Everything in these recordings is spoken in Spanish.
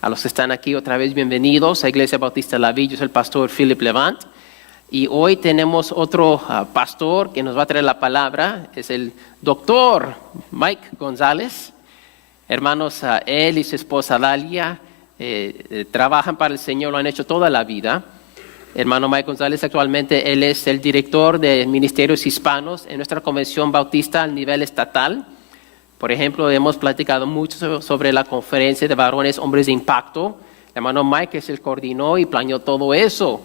A los que están aquí otra vez, bienvenidos a Iglesia Bautista La Villa. Yo soy el pastor Philip Levant. Y hoy tenemos otro pastor que nos va a traer la palabra. Es el doctor Mike González. Hermanos, él y su esposa Dalia trabajan para el Señor, lo han hecho toda la vida. Hermano Mike González, actualmente él es el director de Ministerios Hispanos en nuestra Convención Bautista a nivel estatal. Por ejemplo, hemos platicado mucho sobre la conferencia de varones, hombres de impacto. El hermano Mike es el coordinó y planeó todo eso.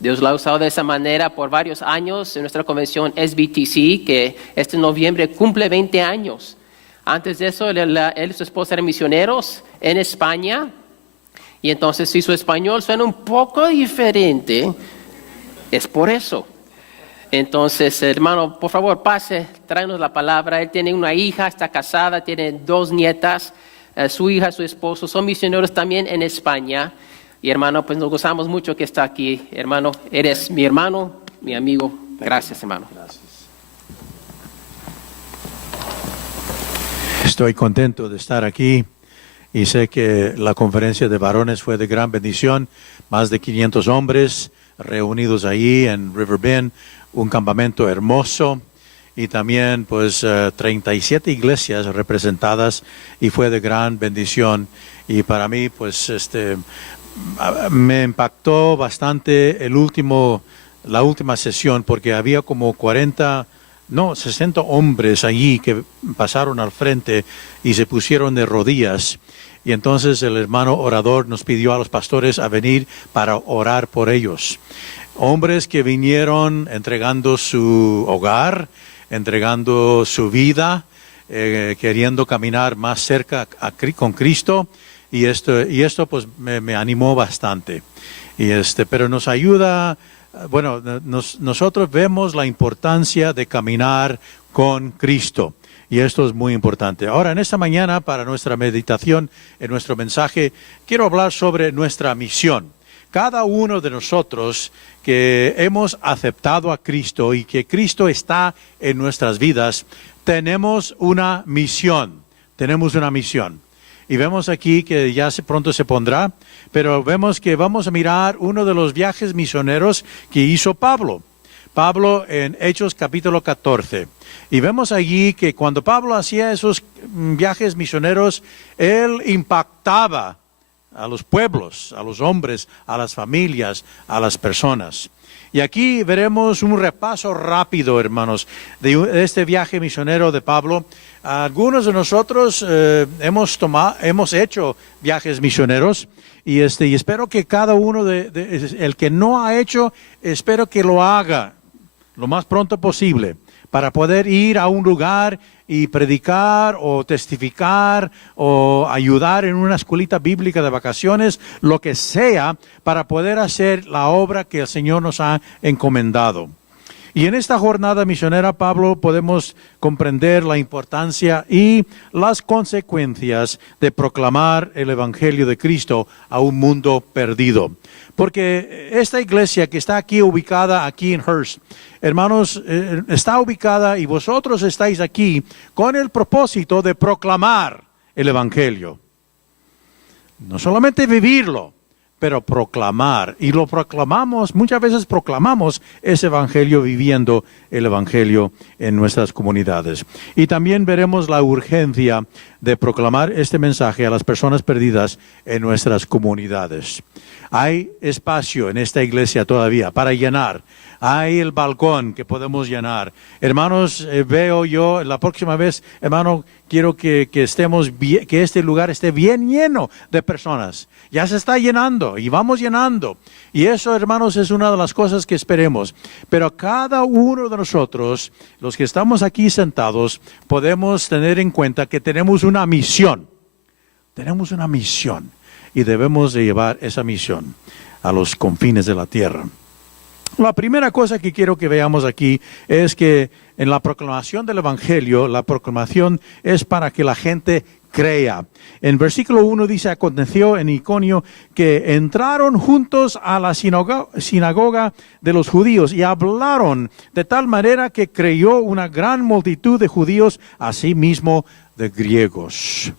Dios lo ha usado de esa manera por varios años en nuestra convención SBTC, que este noviembre cumple 20 años. Antes de eso, él y su esposa eran misioneros en España. Y entonces, si su español suena un poco diferente, es por eso. Entonces, hermano, por favor, pase, tráenos la palabra. Él tiene una hija, está casada, tiene 2 nietas. Su hija, su esposo, son misioneros también en España. Y hermano, pues nos gozamos mucho que está aquí. Hermano, eres mi hermano, mi amigo. Gracias, hermano. Gracias. Estoy contento de estar aquí y sé que la conferencia de varones fue de gran bendición. Más de 500 hombres reunidos allí en River Bend, un campamento hermoso y también pues 37 iglesias representadas y fue de gran bendición. Y para mí pues me impactó bastante la última sesión porque había como 60 hombres allí que pasaron al frente y se pusieron de rodillas. Y entonces el hermano orador nos pidió a los pastores a venir para orar por ellos. Hombres que vinieron entregando su hogar, entregando su vida, queriendo caminar más cerca con Cristo. Y esto pues me animó bastante. Pero nos ayuda. Bueno, nosotros vemos la importancia de caminar con Cristo y esto es muy importante. Ahora, en esta mañana, para nuestra meditación, en nuestro mensaje, quiero hablar sobre nuestra misión. Cada uno de nosotros que hemos aceptado a Cristo y que Cristo está en nuestras vidas, tenemos una misión. Tenemos una misión. Y vemos aquí que ya pronto se pondrá, pero vemos que vamos a mirar uno de los viajes misioneros que hizo Pablo. Pablo en Hechos capítulo 14. Y vemos allí que cuando Pablo hacía esos viajes misioneros, él impactaba a los pueblos, a los hombres, a las familias, a las personas. Y aquí veremos un repaso rápido, hermanos, de este viaje misionero de Pablo. Algunos de nosotros hemos hecho viajes misioneros y espero que cada uno el que no ha hecho, espero que lo haga lo más pronto posible para poder ir a un lugar y predicar o testificar o ayudar en una escuelita bíblica de vacaciones, lo que sea, para poder hacer la obra que el Señor nos ha encomendado. Y en esta jornada misionera, Pablo, podemos comprender la importancia y las consecuencias de proclamar el Evangelio de Cristo a un mundo perdido. Porque esta iglesia que está aquí ubicada aquí en Hearst, hermanos, está ubicada y vosotros estáis aquí con el propósito de proclamar el Evangelio. No solamente vivirlo, pero proclamar. Y lo proclamamos, muchas veces proclamamos ese evangelio viviendo el evangelio en nuestras comunidades. Y también veremos la urgencia de proclamar este mensaje a las personas perdidas en nuestras comunidades. Hay espacio en esta iglesia todavía para llenar. Hay el balcón que podemos llenar. Hermanos, veo yo la próxima vez, hermano, quiero que estemos bien, que este lugar esté bien lleno de personas. Ya se está llenando y vamos llenando. Y eso, hermanos, es una de las cosas que esperemos. Pero cada uno de nosotros, los que estamos aquí sentados, podemos tener en cuenta que tenemos una misión. Tenemos una misión y debemos de llevar esa misión a los confines de la tierra. La primera cosa que quiero que veamos aquí es que en la proclamación del Evangelio, la proclamación es para que la gente crea. En versículo 1 dice, aconteció en Iconio que entraron juntos a la sinagoga de los judíos y hablaron de tal manera que creyó una gran multitud de judíos, asimismo de griegos.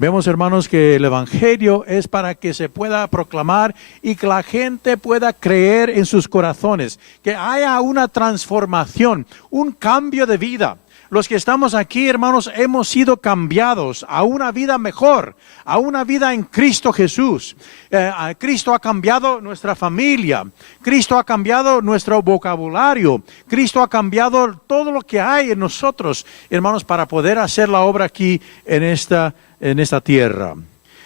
Vemos, hermanos, que el Evangelio es para que se pueda proclamar y que la gente pueda creer en sus corazones, que haya una transformación, un cambio de vida. Los que estamos aquí, hermanos, hemos sido cambiados a una vida mejor, a una vida en Cristo Jesús. Cristo ha cambiado nuestra familia, Cristo ha cambiado nuestro vocabulario, Cristo ha cambiado todo lo que hay en nosotros, hermanos, para poder hacer la obra aquí en esta tierra.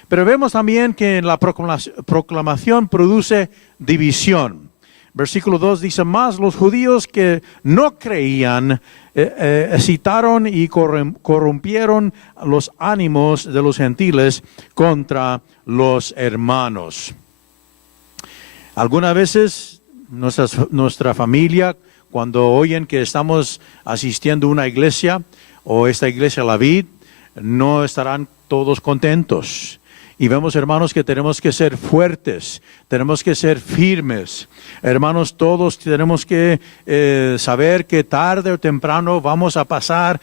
Pero vemos también que la proclamación produce división. Versículo 2 dice, más los judíos que no creían excitaron y corrompieron los ánimos de los gentiles contra los hermanos. Algunas veces nuestra familia, cuando oyen que estamos asistiendo a una iglesia o esta iglesia La Vid, no estarán todos contentos. Y vemos, hermanos, que tenemos que ser fuertes, tenemos que ser firmes. Hermanos, todos tenemos que saber que tarde o temprano vamos a pasar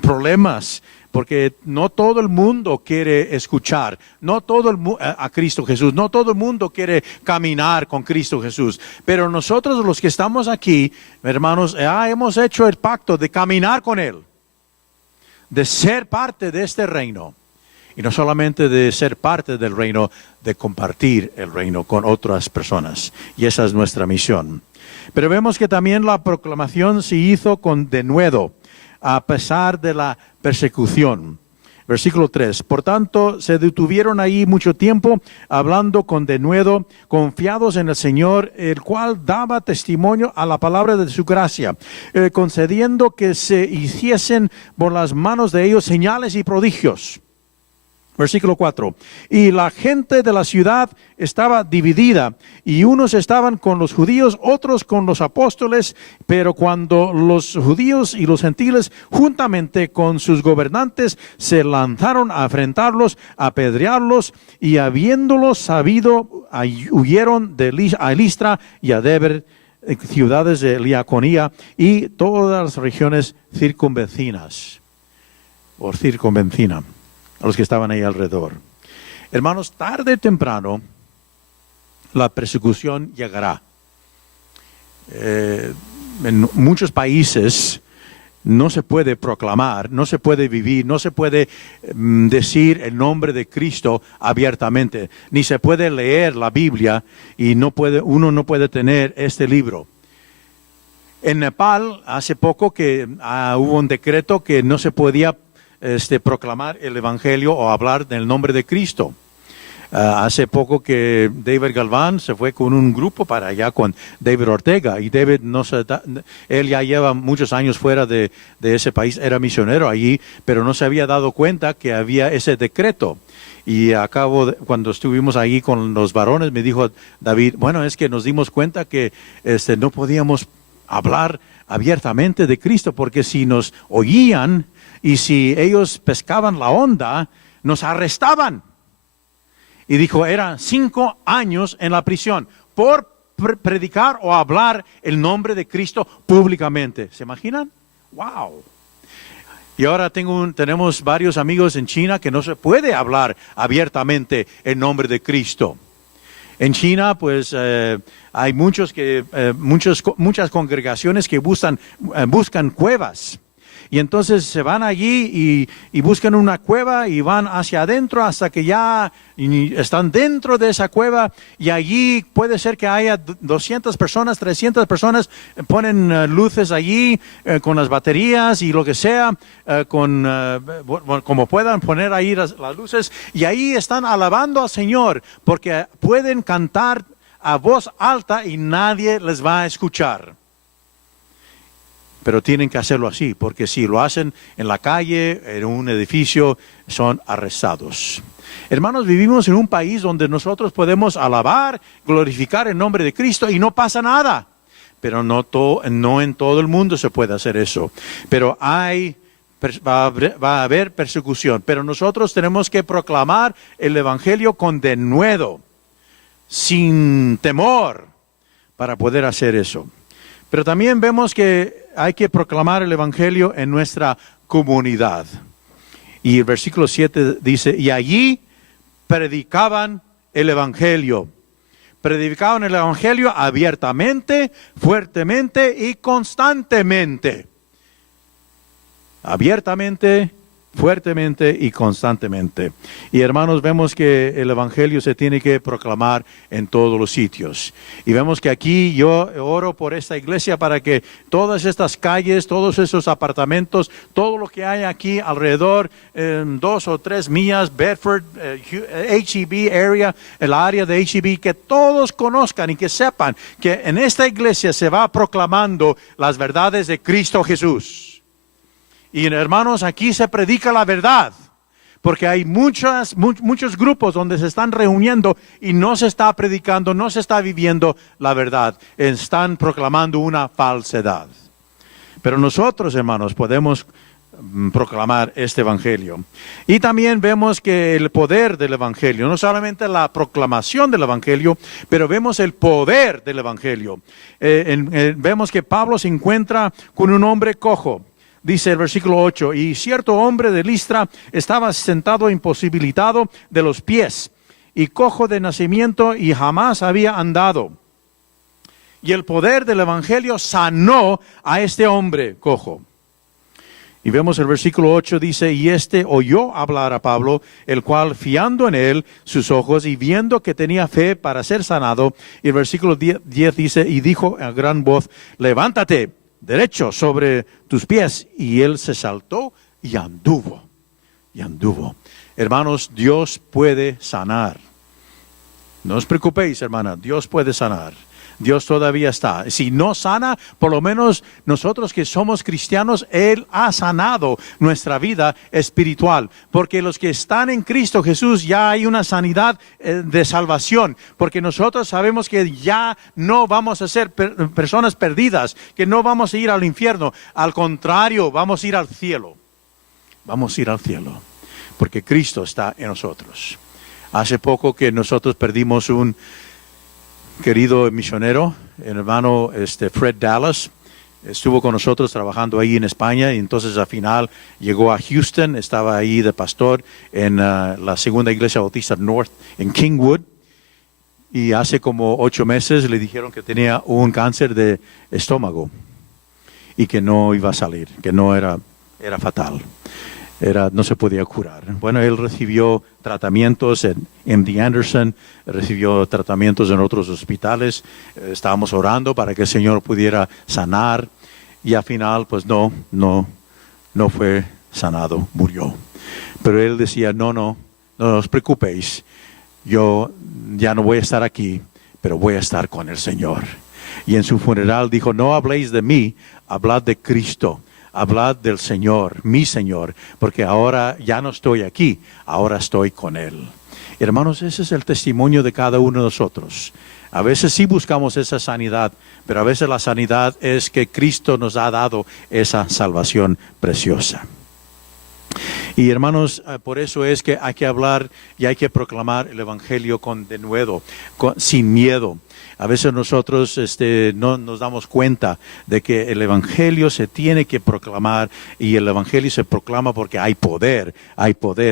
problemas, porque no todo el mundo quiere escuchar, no todo a Cristo Jesús, no todo el mundo quiere caminar con Cristo Jesús. Pero nosotros los que estamos aquí, hermanos, hemos hecho el pacto de caminar con Él, de ser parte de este reino. Y no solamente de ser parte del reino, de compartir el reino con otras personas. Y esa es nuestra misión. Pero vemos que también la proclamación se hizo con denuedo, a pesar de la persecución. Versículo 3. Por tanto, se detuvieron ahí mucho tiempo, hablando con denuedo, confiados en el Señor, el cual daba testimonio a la palabra de su gracia, concediendo que se hiciesen por las manos de ellos señales y prodigios. Versículo 4. Y la gente de la ciudad estaba dividida, y unos estaban con los judíos, otros con los apóstoles, pero cuando los judíos y los gentiles, juntamente con sus gobernantes, se lanzaron a afrentarlos, a apedrearlos, y habiéndolos sabido, huyeron a Listra y a Derbe, ciudades de Licaonia, y todas las regiones circunvecinas, a los que estaban ahí alrededor. Hermanos, tarde o temprano la persecución llegará. En muchos países no se puede proclamar, no se puede vivir, no se puede decir el nombre de Cristo abiertamente, ni se puede leer la Biblia y uno no puede tener este libro. En Nepal, hace poco que hubo un decreto que no se podía proclamar el Evangelio o hablar del nombre de Cristo. Hace poco que David Galván se fue con un grupo para allá con David Ortega, y David él ya lleva muchos años fuera de ese país, era misionero allí, pero no se había dado cuenta que había ese decreto. Y cuando estuvimos ahí con los varones, me dijo David, bueno, es que nos dimos cuenta que no podíamos hablar abiertamente de Cristo, porque si nos oían y si ellos pescaban la onda, nos arrestaban. Y dijo, eran 5 años en la prisión por predicar o hablar el nombre de Cristo públicamente. ¿Se imaginan? ¡Wow! Y ahora tenemos varios amigos en China que no se puede hablar abiertamente el nombre de Cristo. En China, pues, hay muchas congregaciones que buscan cuevas. Y entonces se van allí y buscan una cueva y van hacia adentro hasta que ya están dentro de esa cueva, y allí puede ser que haya 200 personas, 300 personas, ponen luces allí con las baterías y lo que sea, como puedan poner ahí las luces, y ahí están alabando al Señor porque pueden cantar a voz alta y nadie les va a escuchar. Pero tienen que hacerlo así, porque si lo hacen en la calle, en un edificio, son arrestados. Hermanos, vivimos en un país donde nosotros podemos alabar, glorificar el nombre de Cristo y no pasa nada. Pero no en todo el mundo se puede hacer eso. Pero va a haber persecución. Pero nosotros tenemos que proclamar el Evangelio con denuedo, sin temor, para poder hacer eso. Pero también vemos que hay que proclamar el Evangelio en nuestra comunidad. Y el versículo 7 dice, y allí predicaban el Evangelio. Predicaban el Evangelio abiertamente, fuertemente y constantemente. Abiertamente, fuertemente y constantemente. Y hermanos, vemos que el Evangelio se tiene que proclamar en todos los sitios. Y vemos que aquí yo oro por esta iglesia para que todas estas calles, todos esos apartamentos, todo lo que hay aquí alrededor, 2 o 3 millas, Bedford, H-E-B area, el área de H-E-B, que todos conozcan y que sepan que en esta iglesia se va proclamando las verdades de Cristo Jesús. Y hermanos, aquí se predica la verdad, porque hay muchos grupos donde se están reuniendo y no se está predicando, no se está viviendo la verdad. Están proclamando una falsedad. Pero nosotros, hermanos, podemos proclamar este evangelio. Y también vemos que el poder del evangelio, no solamente la proclamación del evangelio, pero vemos el poder del evangelio. Vemos que Pablo se encuentra con un hombre cojo. Dice el versículo 8, y cierto hombre de Listra estaba sentado imposibilitado de los pies y cojo de nacimiento y jamás había andado. Y el poder del evangelio sanó a este hombre cojo. Y vemos el versículo 8, dice, y este oyó hablar a Pablo, el cual fiando en él sus ojos y viendo que tenía fe para ser sanado. Y el versículo 10 dice, y dijo a gran voz, levántate derecho sobre tus pies. Y él se saltó y anduvo. Hermanos, Dios puede sanar. No os preocupéis, hermana, Dios puede sanar. Dios todavía está. Si no sana, por lo menos nosotros que somos cristianos, Él ha sanado nuestra vida espiritual. Porque los que están en Cristo Jesús ya hay una sanidad de salvación. Porque nosotros sabemos que ya no vamos a ser personas perdidas, que no vamos a ir al infierno. Al contrario, vamos a ir al cielo. Vamos a ir al cielo. Porque Cristo está en nosotros. Hace poco que nosotros perdimos un querido misionero, el hermano Fred Dallas, estuvo con nosotros trabajando ahí en España y entonces al final llegó a Houston, estaba ahí de pastor en la segunda iglesia bautista North en Kingwood, y hace como 8 meses le dijeron que tenía un cáncer de estómago y que no iba a salir, que no era fatal. No se podía curar. Bueno, él recibió tratamientos en MD Anderson, recibió tratamientos en otros hospitales. Estábamos orando para que el Señor pudiera sanar y al final pues no fue sanado, murió. Pero él decía, no os preocupéis, yo ya no voy a estar aquí, pero voy a estar con el Señor. Y en su funeral dijo, no habléis de mí, hablad de Cristo. Hablad del Señor, mi Señor, porque ahora ya no estoy aquí, ahora estoy con Él. Hermanos, ese es el testimonio de cada uno de nosotros. A veces sí buscamos esa sanidad, pero a veces la sanidad es que Cristo nos ha dado esa salvación preciosa. Y hermanos, por eso es que hay que hablar y hay que proclamar el Evangelio con denuedo, sin miedo. A veces nosotros no nos damos cuenta de que el Evangelio se tiene que proclamar y el Evangelio se proclama porque hay poder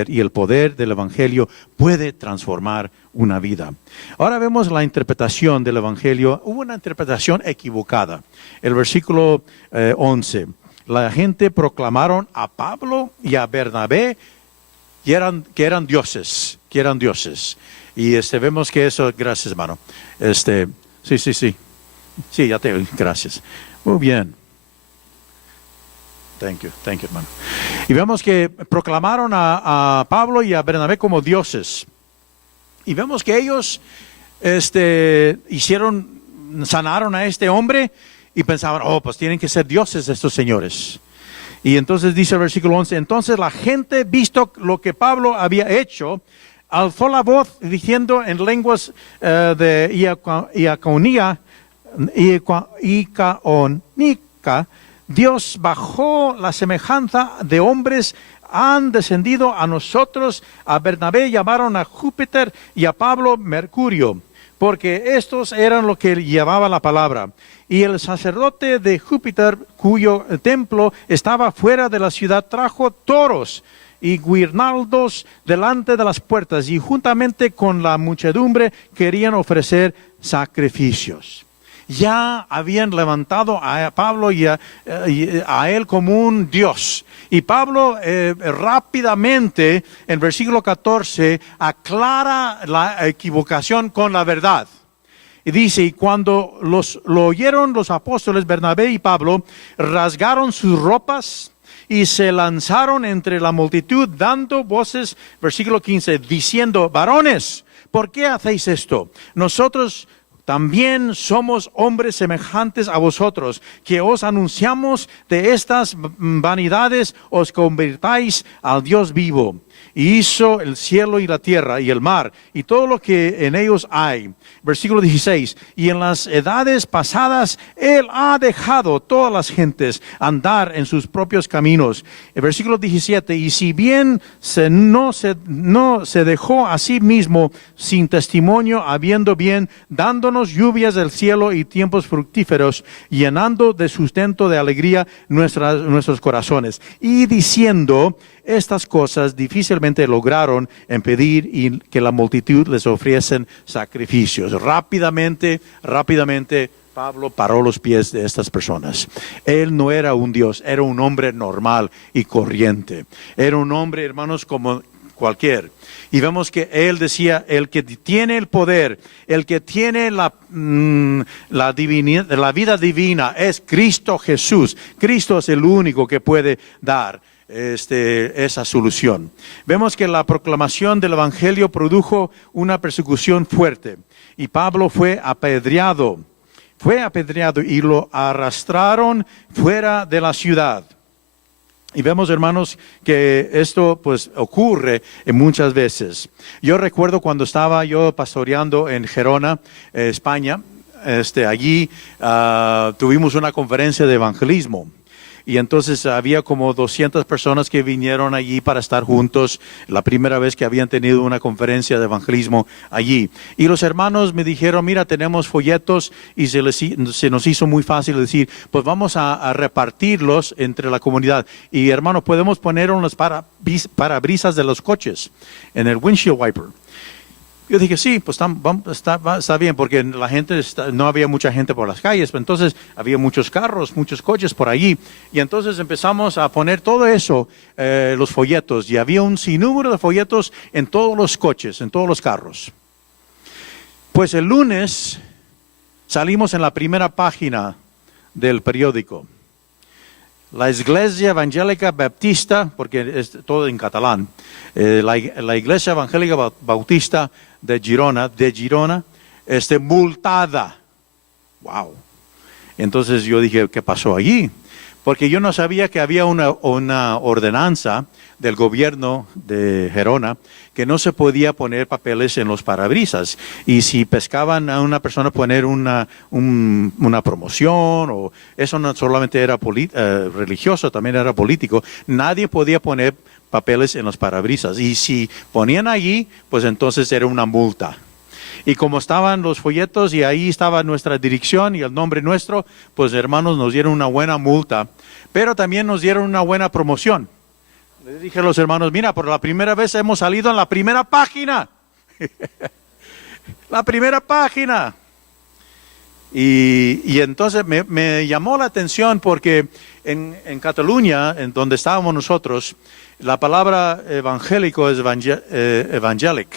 y el poder del Evangelio puede transformar una vida. Ahora vemos la interpretación del Evangelio. Hubo una interpretación equivocada. El versículo 11. La gente proclamaron a Pablo y a Bernabé que eran dioses. Y vemos que eso, gracias hermano. Sí, ya te oí, gracias. Muy bien. Thank you hermano. Y vemos que proclamaron a Pablo y a Bernabé como dioses. Y vemos que ellos sanaron a este hombre y pensaban, pues tienen que ser dioses estos señores. Y entonces dice el versículo 11, entonces la gente, visto lo que Pablo había hecho, alzó la voz diciendo en lenguas de Iaconia, Dios bajó la semejanza de hombres, han descendido a nosotros. A Bernabé llamaron a Júpiter y a Pablo Mercurio, porque estos eran lo que llevaba la palabra. Y el sacerdote de Júpiter, cuyo templo estaba fuera de la ciudad, trajo toros y guirnaldos delante de las puertas, y juntamente con la muchedumbre querían ofrecer sacrificios. Ya habían levantado a Pablo y a él como un Dios. Y Pablo rápidamente, en versículo 14, aclara la equivocación con la verdad. Y dice, y cuando lo oyeron los apóstoles Bernabé y Pablo, rasgaron sus ropas y se lanzaron entre la multitud dando voces, versículo 15, diciendo, varones, ¿por qué hacéis esto? Nosotros también somos hombres semejantes a vosotros, que os anunciamos de estas vanidades, os convertáis al Dios vivo. Y hizo el cielo y la tierra y el mar y todo lo que en ellos hay. Versículo 16. Y en las edades pasadas Él ha dejado todas las gentes andar en sus propios caminos. El versículo 17. Y si bien no se dejó a sí mismo sin testimonio, habiendo bien, dándonos lluvias del cielo y tiempos fructíferos, llenando de sustento de alegría nuestros corazones. Y diciendo estas cosas difícilmente lograron impedir y que la multitud les ofreciesen sacrificios. Rápidamente, Pablo paró los pies de estas personas. Él no era un Dios, era un hombre normal y corriente. Era un hombre, hermanos, como cualquier. Y vemos que él decía, el que tiene el poder, el que tiene la vida divina es Cristo Jesús. Cristo es el único que puede dar esa solución. Vemos que la proclamación del Evangelio produjo una persecución fuerte y Pablo fue apedreado y lo arrastraron fuera de la ciudad. Y vemos, hermanos, que esto pues ocurre muchas veces. Yo recuerdo cuando estaba yo pastoreando en Gerona, España, allí tuvimos una conferencia de evangelismo. Y entonces había como 200 personas que vinieron allí para estar juntos, la primera vez que habían tenido una conferencia de evangelismo allí. Y los hermanos me dijeron, mira, tenemos folletos, y se nos hizo muy fácil decir, pues vamos a repartirlos entre la comunidad. Y hermanos, podemos poner unos parabrisas de los coches en el windshield wiper. Yo dije, sí, pues está bien, porque la gente no había mucha gente por las calles, entonces había muchos carros, muchos coches por allí. Y entonces empezamos a poner todo eso, los folletos, y había un sinnúmero de folletos en todos los coches, en todos los carros. Pues el lunes salimos en la primera página del periódico. La Iglesia Evangélica Baptista, porque es todo en catalán, la Iglesia Evangélica Bautista de Girona, multada. Wow. Entonces yo dije, ¿qué pasó allí? Porque yo no sabía que había una ordenanza del gobierno de Gerona que no se podía poner papeles en los parabrisas. Y si pescaban a una persona poner una promoción, o eso no solamente era religioso, también era político, nadie podía poner papeles en los parabrisas. Y si ponían allí, pues entonces era una multa. Y como estaban los folletos y ahí estaba nuestra dirección y el nombre nuestro, pues hermanos, nos dieron una buena multa, pero también nos dieron una buena promoción. Les dije a los hermanos, mira, por la primera vez hemos salido en la primera página. La primera página. Y entonces me llamó la atención porque en Cataluña, en donde estábamos nosotros, la palabra evangélico es evangelic.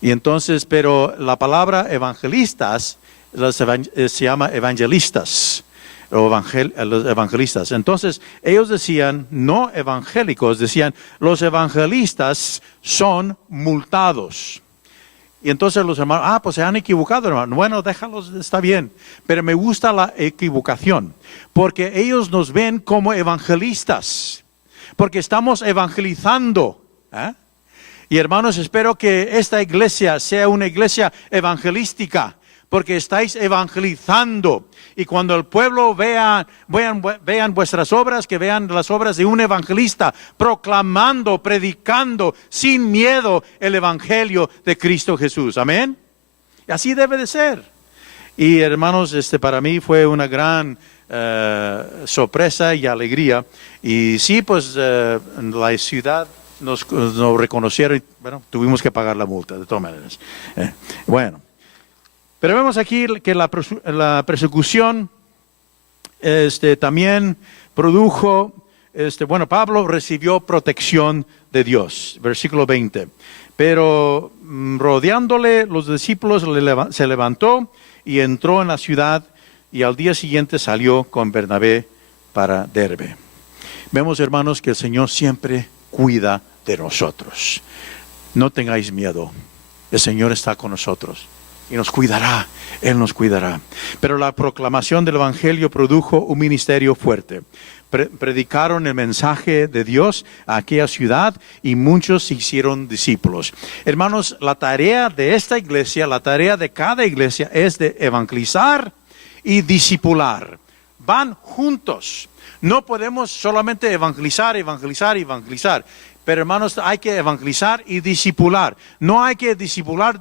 Y entonces, pero la palabra evangelistas se llama evangelistas, los evangelistas. Entonces, ellos decían, no evangélicos, decían, los evangelistas son multados. Y entonces los hermanos, pues se han equivocado, hermano. Bueno, déjalos, está bien. Pero me gusta la equivocación, porque ellos nos ven como evangelistas, porque estamos evangelizando. Y hermanos, espero que esta iglesia sea una iglesia evangelística, porque estáis evangelizando. Y cuando el pueblo vean vuestras obras, que vean las obras de un evangelista, proclamando, predicando, sin miedo el evangelio de Cristo Jesús. Amén. Y así debe de ser. Y hermanos, para mí fue una gran sorpresa y alegría. Y sí, pues la ciudad nos reconocieron y bueno, tuvimos que pagar la multa de todas maneras. Bueno, pero vemos aquí que la persecución también produjo, Pablo recibió protección de Dios, versículo 20. Pero rodeándole los discípulos se levantó y entró en la ciudad y al día siguiente salió con Bernabé para Derbe. Vemos, hermanos, que el Señor siempre cuida de nosotros. No tengáis miedo, el Señor está con nosotros y nos cuidará, Él nos cuidará. Pero la proclamación del Evangelio produjo un ministerio fuerte. Predicaron el mensaje de Dios a aquella ciudad y muchos se hicieron discípulos. Hermanos, la tarea de esta iglesia, la tarea de cada iglesia es de evangelizar y discipular. Van juntos. No podemos solamente evangelizar. Pero hermanos, hay que evangelizar y discipular. No hay que discipular.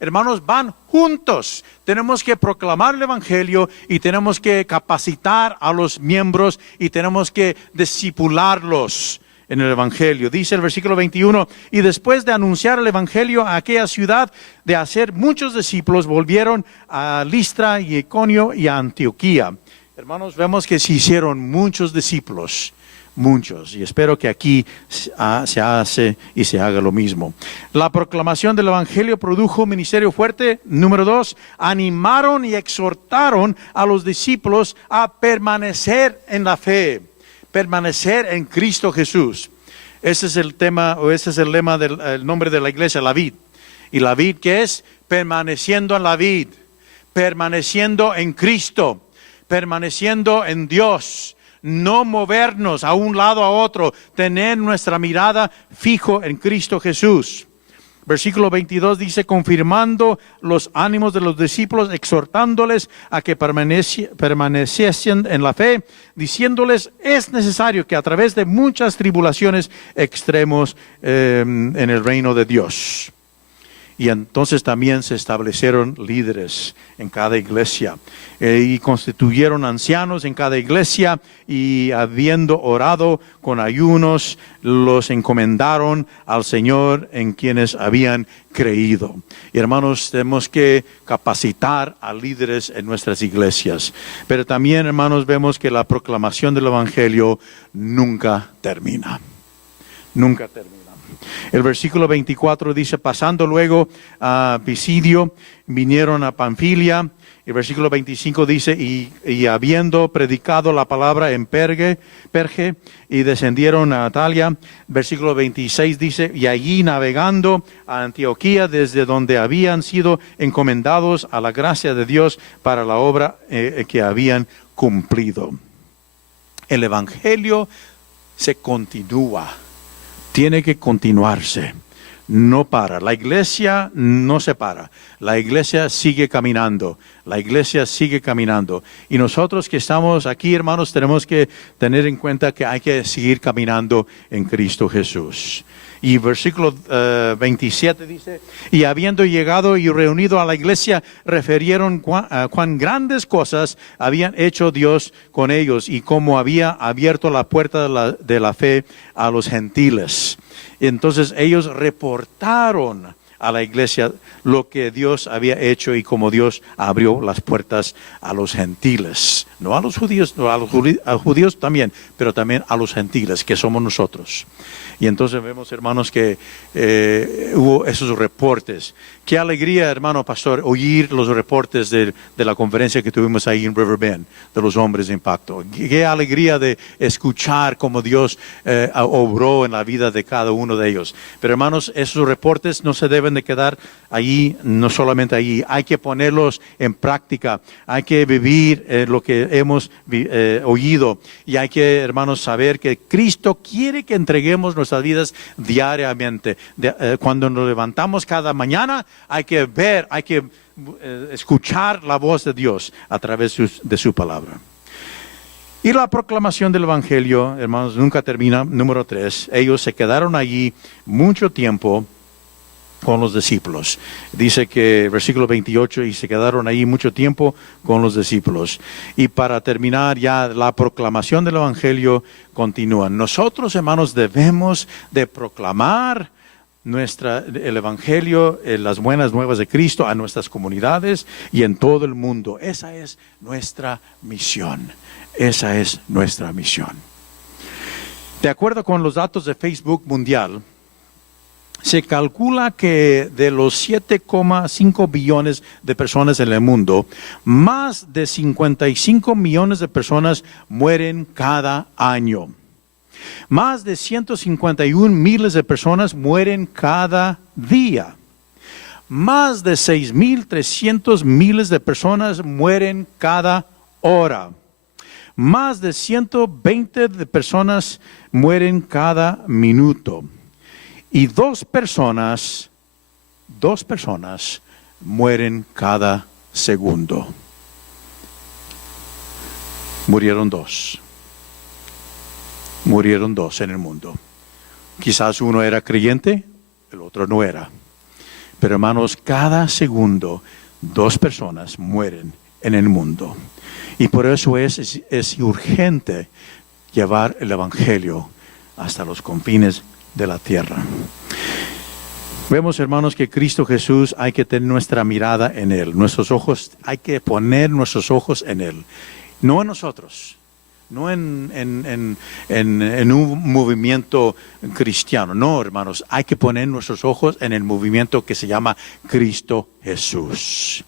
Hermanos, van juntos. Tenemos que proclamar el evangelio y tenemos que capacitar a los miembros y tenemos que discipularlos en el evangelio. Dice el versículo 21, y después de anunciar el evangelio a aquella ciudad, de hacer muchos discípulos, volvieron a Listra y Iconio y a Antioquía. Hermanos, vemos que se hicieron muchos discípulos. Muchos, y espero que aquí se hace y se haga lo mismo. La proclamación del evangelio produjo un ministerio fuerte. Número 2, animaron y exhortaron a los discípulos a permanecer en la fe, permanecer en Cristo Jesús. Ese es el tema, o ese es el lema del nombre de la iglesia, la vid. Y la vid, ¿qué es? Permaneciendo en la vid, permaneciendo en Cristo, permaneciendo en Dios. No movernos a un lado a otro, tener nuestra mirada fijo en Cristo Jesús. Versículo 22 dice, confirmando los ánimos de los discípulos, exhortándoles a que permaneciesen en la fe, diciéndoles, es necesario que a través de muchas tribulaciones extremos en el reino de Dios. Y entonces también se establecieron líderes en cada iglesia y constituyeron ancianos en cada iglesia y habiendo orado con ayunos, los encomendaron al Señor en quienes habían creído. Y hermanos, tenemos que capacitar a líderes en nuestras iglesias. Pero también, hermanos, vemos que la proclamación del Evangelio nunca termina. Nunca termina. El versículo 24 dice, pasando luego a Pisidio, vinieron a Panfilia. El versículo 25 dice, y habiendo predicado la palabra en Perge, y descendieron a Atalia. Versículo 26 dice, y allí navegando a Antioquía, desde donde habían sido encomendados a la gracia de Dios para la obra que habían cumplido. El Evangelio se continúa. Tiene que continuarse, no para. La iglesia no se para, la iglesia sigue caminando, Y nosotros que estamos aquí, hermanos, tenemos que tener en cuenta que hay que seguir caminando en Cristo Jesús. Y versículo 27 dice, y habiendo llegado y reunido a la iglesia, refirieron cuán grandes cosas habían hecho Dios con ellos y cómo había abierto la puerta de la fe a los gentiles. Y entonces ellos reportaron a la iglesia lo que Dios había hecho y cómo Dios abrió las puertas a los gentiles. No a los judíos, no a los judíos también, pero también a los gentiles, que somos nosotros. Y entonces vemos, hermanos, que hubo esos reportes. Qué alegría, hermano pastor, oír los reportes de la conferencia que tuvimos ahí en River Bend, de los hombres de impacto. Qué alegría de escuchar cómo Dios obró en la vida de cada uno de ellos. Pero hermanos, esos reportes no se deben de quedar allí, no solamente allí. Hay que ponerlos en práctica. Hay que vivir lo que hemos oído. Y hay que, hermanos, saber que Cristo quiere que entreguemos nuestras vidas diariamente. Cuando nos levantamos cada mañana, hay que ver, hay que escuchar la voz de Dios a través de su palabra. Y la proclamación del Evangelio, hermanos, nunca termina. Número 3, ellos se quedaron allí mucho tiempo con los discípulos. Dice que versículo 28, y se quedaron ahí mucho tiempo con los discípulos. Y para terminar ya, la proclamación del Evangelio continúa. Nosotros, hermanos, debemos de proclamar el Evangelio, las buenas nuevas de Cristo a nuestras comunidades y en todo el mundo. Esa es nuestra misión. Esa es nuestra misión. De acuerdo con los datos de Facebook Mundial, se calcula que de los 7,5 billones de personas en el mundo, más de 55 millones de personas mueren cada año. Más de 151 miles de personas mueren cada día. Más de 6,300 miles de personas mueren cada hora. Más de 120 de personas mueren cada minuto. Y dos personas mueren cada segundo. Murieron dos en el mundo. Quizás uno era creyente, el otro no era. Pero hermanos, cada segundo 2 personas mueren en el mundo. Y por eso es urgente llevar el Evangelio hasta los confines de la tierra. Vemos, hermanos, que Cristo Jesús hay que tener nuestra mirada en Él. Hay que poner nuestros ojos en Él. No en nosotros. No en un movimiento cristiano. No, hermanos, hay que poner nuestros ojos en el movimiento que se llama Cristo Jesús.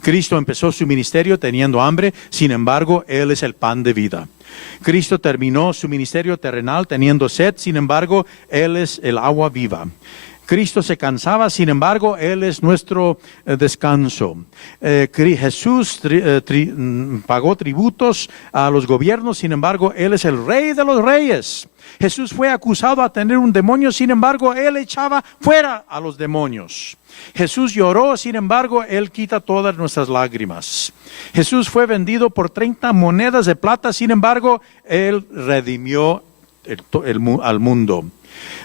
Cristo empezó su ministerio teniendo hambre, sin embargo, Él es el pan de vida. Cristo terminó su ministerio terrenal teniendo sed, sin embargo, Él es el agua viva. Cristo se cansaba, sin embargo, Él es nuestro descanso. Jesús pagó tributos a los gobiernos, sin embargo, Él es el Rey de los reyes. Jesús fue acusado a tener un demonio, sin embargo, Él echaba fuera a los demonios. Jesús lloró, sin embargo, Él quita todas nuestras lágrimas. Jesús fue vendido por 30 monedas de plata, sin embargo, Él redimió al mundo.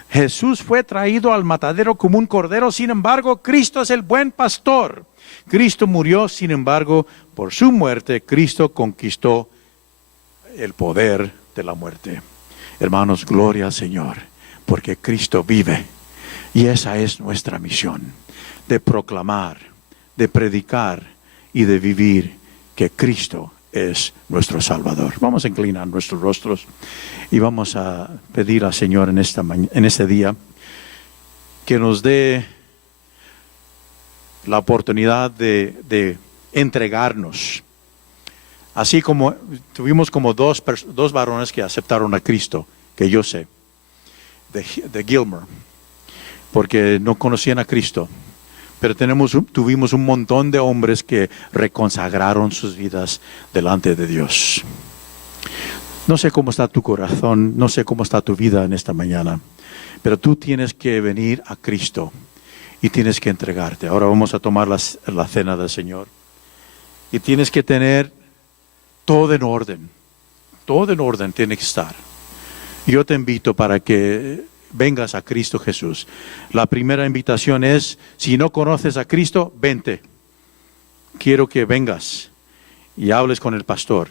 Jesús fue traído al matadero como un cordero, sin embargo, Cristo es el buen pastor. Cristo murió, sin embargo, por su muerte, Cristo conquistó el poder de la muerte. Hermanos, gloria al Señor, porque Cristo vive. Y esa es nuestra misión, de proclamar, de predicar y de vivir que Cristo es nuestro Salvador. Vamos a inclinar nuestros rostros y vamos a pedir al Señor en este día que nos dé la oportunidad de entregarnos. Así como tuvimos como dos varones que aceptaron a Cristo, que yo sé, de Gilmer, porque no conocían a Cristo. Pero tuvimos un montón de hombres que reconsagraron sus vidas delante de Dios. No sé cómo está tu corazón, no sé cómo está tu vida en esta mañana, pero tú tienes que venir a Cristo y tienes que entregarte. Ahora vamos a tomar la cena del Señor. Y tienes que tener todo en orden tiene que estar. Yo te invito para que vengas a Cristo Jesús. La primera invitación es, si no conoces a Cristo, vente. Quiero que vengas y hables con el pastor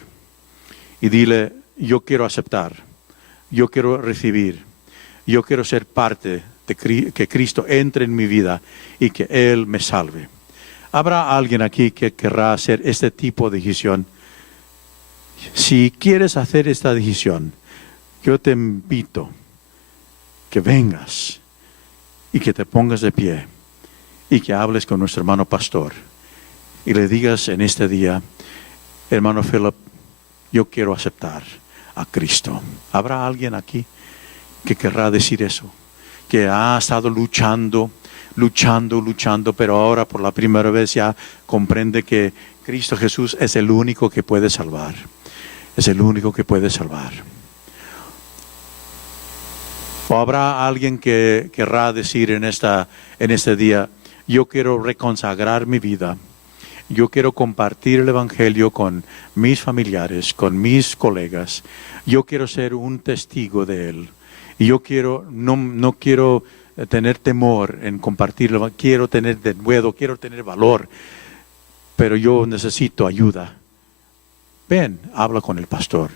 y dile, yo quiero aceptar, yo quiero recibir, yo quiero ser parte de que Cristo entre en mi vida y que Él me salve. ¿Habrá alguien aquí que querrá hacer este tipo de decisión? Si quieres hacer esta decisión, yo te invito que vengas y que te pongas de pie y que hables con nuestro hermano pastor y le digas en este día, hermano Philip, yo quiero aceptar a Cristo. ¿Habrá alguien aquí que querrá decir eso? Que ha estado luchando, pero ahora por la primera vez ya comprende que Cristo Jesús es el único que puede salvar. Es el único que puede salvar. O habrá alguien que querrá decir en este día, yo quiero reconsagrar mi vida. Yo quiero compartir el Evangelio con mis familiares, con mis colegas. Yo quiero ser un testigo de Él. Y yo no quiero tener temor en compartirlo. Quiero tener denuedo, quiero tener valor, pero yo necesito ayuda. Ven, habla con el pastor.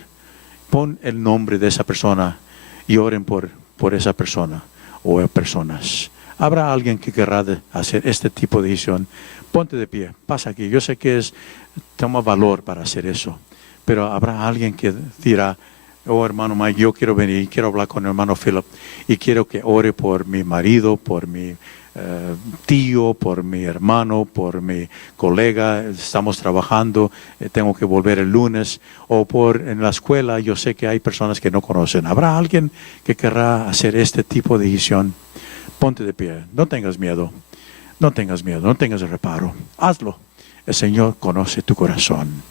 Pon el nombre de esa persona y oren por esa persona o personas. Habrá alguien que querrá hacer este tipo de decisión. Ponte de pie, pasa aquí. Yo sé que toma valor para hacer eso, pero habrá alguien que dirá: oh, hermano Mike, yo quiero venir, quiero hablar con el hermano Philip y quiero que ore por mi marido, por mi tío, por mi hermano, por mi colega. Estamos trabajando, tengo que volver el lunes, o en la escuela. Yo sé que hay personas que no conocen. ¿Habrá alguien que querrá hacer este tipo de decisión? Ponte de pie, no tengas miedo, no tengas reparo, hazlo. El Señor conoce tu corazón.